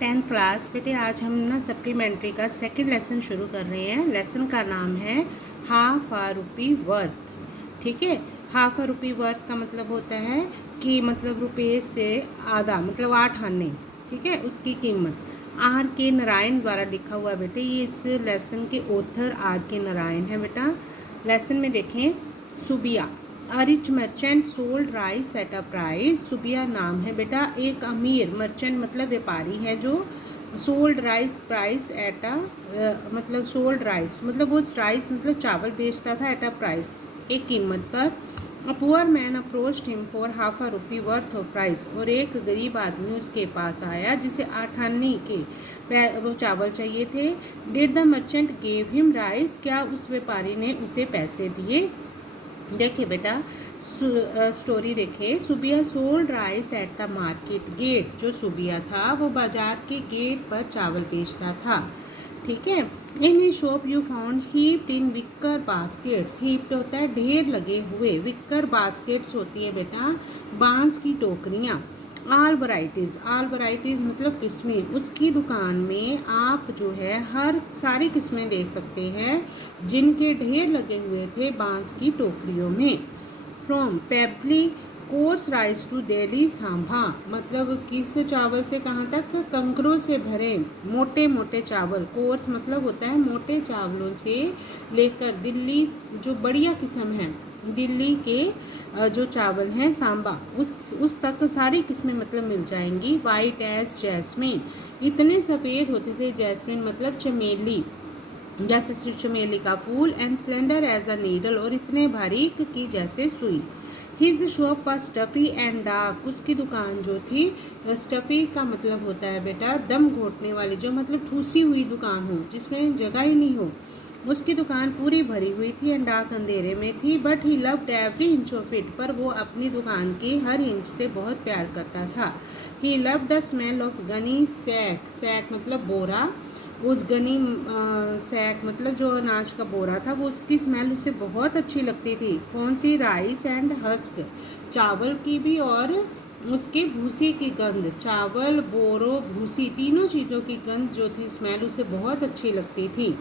Tenth class बेटे, आज हम ना सप्लीमेंट्री का सेकंड लेसन शुरू कर रहे हैं। लेसन का नाम है हाफ आ रुपी वर्थ। ठीक है, हाफ आ रुपी वर्थ का मतलब होता है कि मतलब रुपये से आधा, मतलब 8 आने। ठीक है, उसकी कीमत। आर के नारायण द्वारा लिखा हुआ बेटे। ये इस लेसन के ऑथर आर के नारायण है बेटा। लेसन में देखें, Subbiah a rich merchant sold rice at a price. Subbiah नाम है बेटा, एक अमीर मर्चेंट मतलब व्यापारी है जो sold rice price at a मतलब सोल्ड राइस मतलब वो राइस मतलब चावल बेचता था एट अ प्राइस, एक कीमत पर। A poor man approached him for half a rupee worth of rice. और एक गरीब आदमी उसके पास आया जिसे 8 आने के वो चावल चाहिए थे। Did the merchant gave him rice. क्या उस व्यापारी ने उसे पैसे दिए? देखिए बेटा, स्टोरी देखिए। Subbiah sold rice at the market gate. जो सुबिया था वो बाजार के गेट पर चावल बेचता था। ठीक है, in his shop you found heaped in wicker baskets. Heaped होता है ढेर लगे हुए, विक्कर बास्केट्स होती है बेटा बांस की टोकरियाँ। आल वराइटीज़ मतलब किस्में। उसकी दुकान में आप जो है हर सारी किस्में देख सकते हैं जिनके ढेर लगे हुए थे बांस की टोकरियों में। From pebbly coarse rice to Delhi Samba. मतलब किस चावल से कहाँ तक? कंकरों से भरे मोटे मोटे चावल। कोर्स मतलब होता है मोटे चावलों से लेकर दिल्ली, जो बढ़िया किस्म है दिल्ली के जो चावल हैं सांबा, उस तक सारी किस्में मतलब मिल जाएंगी। White as jasmine. इतने सफ़ेद होते थे, जैस्मिन मतलब चमेली, जैसे चमेली का फूल। And slender as a needle. और इतने बारीक की जैसे सुई। His shop was stuffy and dark. उसकी दुकान जो थी, स्टफ़ी का मतलब होता है बेटा दम घोटने वाली, जो मतलब ठूसी हुई दुकान हो जिसमें जगह ही नहीं हो। उसकी दुकान पूरी भरी हुई थी एंड डार्क अंधेरे में थी। But he loved every inch of it. पर वो अपनी दुकान की हर इंच से बहुत प्यार करता था। He loved the smell of gunny sack. Sack मतलब बोरा। उस गनी सैक मतलब जो अनाज का बोरा था, वो उसकी स्मेल उसे बहुत अच्छी लगती थी। कौन सी? Rice and husk. चावल की भी और उसके भूसी की गंध। चावल, बोरो, भूसी, तीनों चीज़ों की गंध जो थी, स्मेल उसे बहुत अच्छी लगती थी।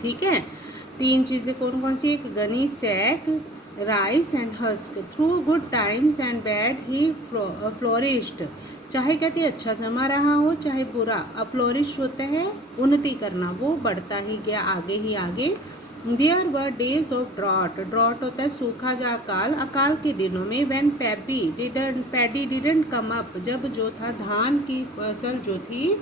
ठीक है, 3 चीज़ें कौन कौन सी? एक gunny sack, rice and husk. Through good times and bad he flourished. चाहे कहती है अच्छा समय रहा हो चाहे बुरा, फ्लोरिश होता है उन्नति करना, वो बढ़ता ही गया आगे ही आगे। There were days of drought. Drought होता है सूखा जा अकाल, अकाल के दिनों में। When paddy didn't come up. जब जो था धान की फसल जो थी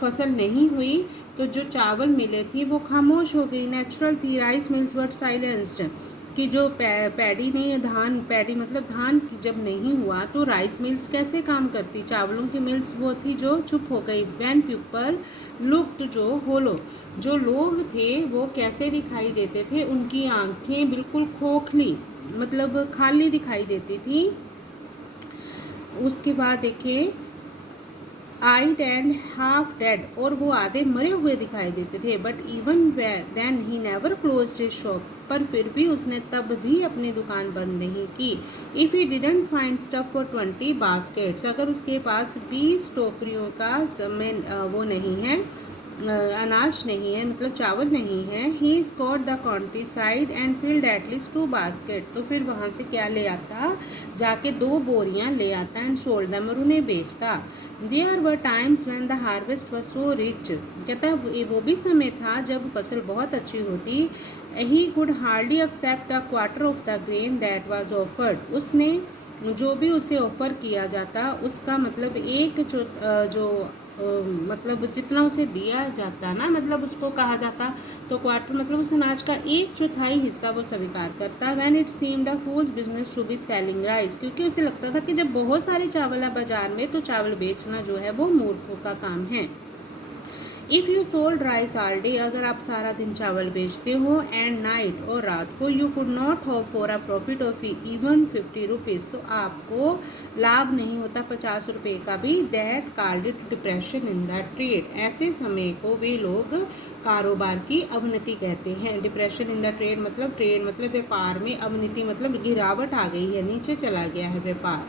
फसल नहीं हुई, तो जो चावल मिले थी वो खामोश हो गई, नेचुरल थी। राइस मिल्स वर साइलेंस्ड। कि जो पैडी नहीं, धान, पैडी मतलब धान जब नहीं हुआ तो राइस मिल्स कैसे काम करती? चावलों की मिल्स वो थी जो चुप हो गई। वैन पीपल लुक्ड, जो होलो, जो लोग थे वो कैसे दिखाई देते थे? उनकी आंखें बिल्कुल खोखली मतलब खाली दिखाई देती थी। उसके बाद देखिए, आइड एंड हाफ डेड। और वो आधे मरे हुए दिखाई देते थे। But even then he never closed his shop. पर फिर भी उसने तब भी अपनी दुकान बंद नहीं की। If he didn't find stuff for 20 baskets. अगर उसके पास 20 टोकरियों का समय वो नहीं है, अनाज नहीं है मतलब चावल नहीं है। He scoured the countryside and field at least 2 basket. तो फिर वहाँ से क्या ले आता? जाके 2 बोरियाँ ले आता एंड सोल्ड दैम, और उन्हें बेचता। There were times when the harvest was so rich. कहता है वो भी समय था जब फसल बहुत अच्छी होती। He could hardly accept a quarter of the grain that was offered. उसने जो भी उसे ऑफ़र किया जाता उसका मतलब एक जो मतलब जितना उसे दिया जाता ना, मतलब उसको कहा जाता, तो क्वार्टर मतलब उस अनाज का 1/4 हिस्सा वो स्वीकार करता। When it seemed a fool's business to be selling rice. क्योंकि उसे लगता था कि जब बहुत सारे चावल है बाजार में तो चावल बेचना जो है वो मूर्खों का काम है। If you sold rice all day. अगर आप सारा दिन चावल बेचते हो एंड नाइट, और रात को, you could not hope for a profit of even 50 rupees. तो आपको लाभ नहीं होता 50 रुपये का भी। That called it depression in the trade. ऐसे समय को वे लोग कारोबार की अवनति कहते हैं। डिप्रेशन इन द ट्रेड मतलब व्यापार में, अवनति मतलब गिरावट आ गई है, नीचे चला गया है व्यापार।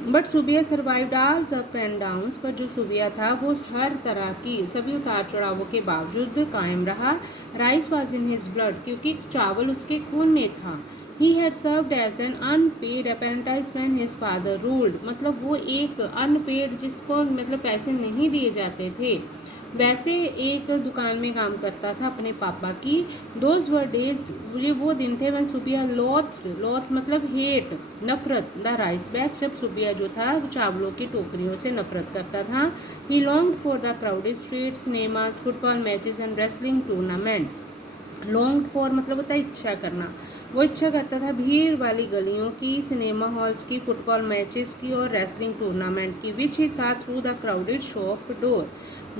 But सुबिया survived all up and downs, पर जो सुबिया था वो हर तरह की सभी उतार चढ़ावों के बावजूद कायम रहा। Rice was in his blood, क्योंकि चावल उसके खून में था। He had served as an unpaid apprentice when his father ruled, मतलब वो एक अनपेड, जिसको मतलब पैसे नहीं दिए जाते थे, वैसे एक दुकान में काम करता था अपने पापा की। दोज वर डेज, ये वो दिन थे वन सुबिया लॉथ मतलब हेट, नफरत, द राइस बैग, जब सुबिया जो था वो चावलों की टोकरियों से नफरत करता था। He longed for the crowded streets, cinemas, football matches and wrestling tournament. Long for मतलब होता है इच्छा करना, वो इच्छा करता था भीड़ वाली गलियों की, सिनेमा हॉल्स की, फुटबॉल मैचेस की और रेसलिंग टूर्नामेंट की। विच ही साथ through the crowded shop door,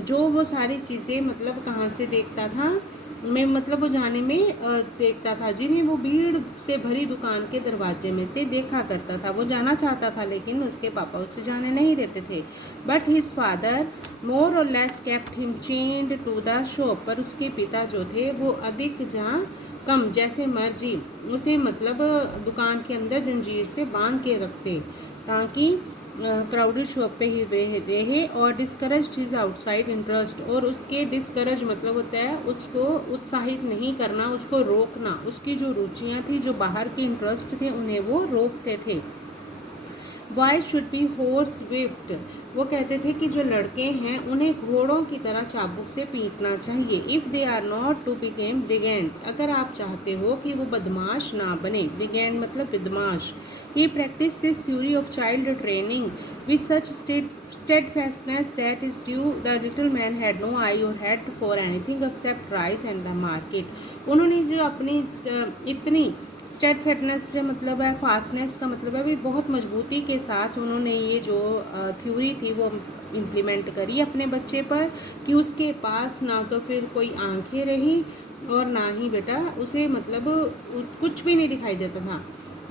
जो वो सारी चीज़ें मतलब कहाँ से देखता था, मैं मतलब वो जाने में देखता था, जिन्हें वो भीड़ से भरी दुकान के दरवाजे में से देखा करता था। वो जाना चाहता था लेकिन उसके पापा उसे जाने नहीं देते थे। But his father more or less kept him chained to the shop, पर उसके पिता जो थे वो अधिक जहाँ कम जैसे मर्जी उसे मतलब दुकान के अंदर जंजीर से बांध के रखते, ताकि क्राउडेड शॉप पे ही रहे। और डिस्करेज हिज आउटसाइड इंटरेस्ट, और उसके डिस्करेज मतलब होता है उसको उत्साहित नहीं करना, उसको रोकना, उसकी जो रुचियाँ थी, जो बाहर के इंटरेस्ट थे, उन्हें वो रोकते थे। Boys should be horse whipped, वो कहते थे कि जो लड़के हैं उन्हें घोड़ों की तरह चाबुक से पीटना चाहिए। If they are not to became brigands, अगर आप चाहते हो कि वो बदमाश ना बने, ब्रिगेंड मतलब बदमाश। He practise this theory of child training with such steadfastness that is due the little man had no eye or head for anything except rice and the market। उन्होंने जो अपनी इतनी स्टेट फिटनेस से मतलब है, fastness का मतलब है भी बहुत मजबूती के साथ उन्होंने ये जो थ्योरी थी वो इम्प्लीमेंट करी अपने बच्चे पर, कि उसके पास ना तो फिर कोई आंखें रही और ना ही बेटा उसे मतलब कुछ भी नहीं दिखाई देता था,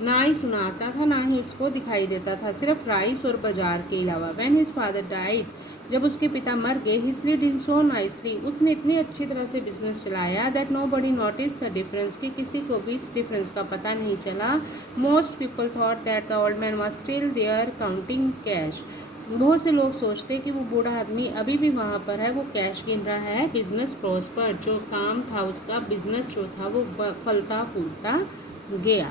ना ही सुनाता था, ना ही उसको दिखाई देता था, सिर्फ राइस और बाजार के अलावा। व्हेन हिज फादर डाइड, जब उसके पिता मर गए, ही स्लीड इन सो नाइसली, उसने इतनी अच्छी तरह से बिजनेस चलाया, that nobody notice the difference, कि किसी को भी इस डिफरेंस का पता नहीं चला। Most people thought that the old man was still there counting cash, बहुत से लोग सोचते कि वो बूढ़ा आदमी अभी भी वहाँ पर है, वो कैश गिन रहा है। बिजनेस प्रॉस्पर, जो काम था उसका, बिजनेस जो था वो फलता फूलता गया।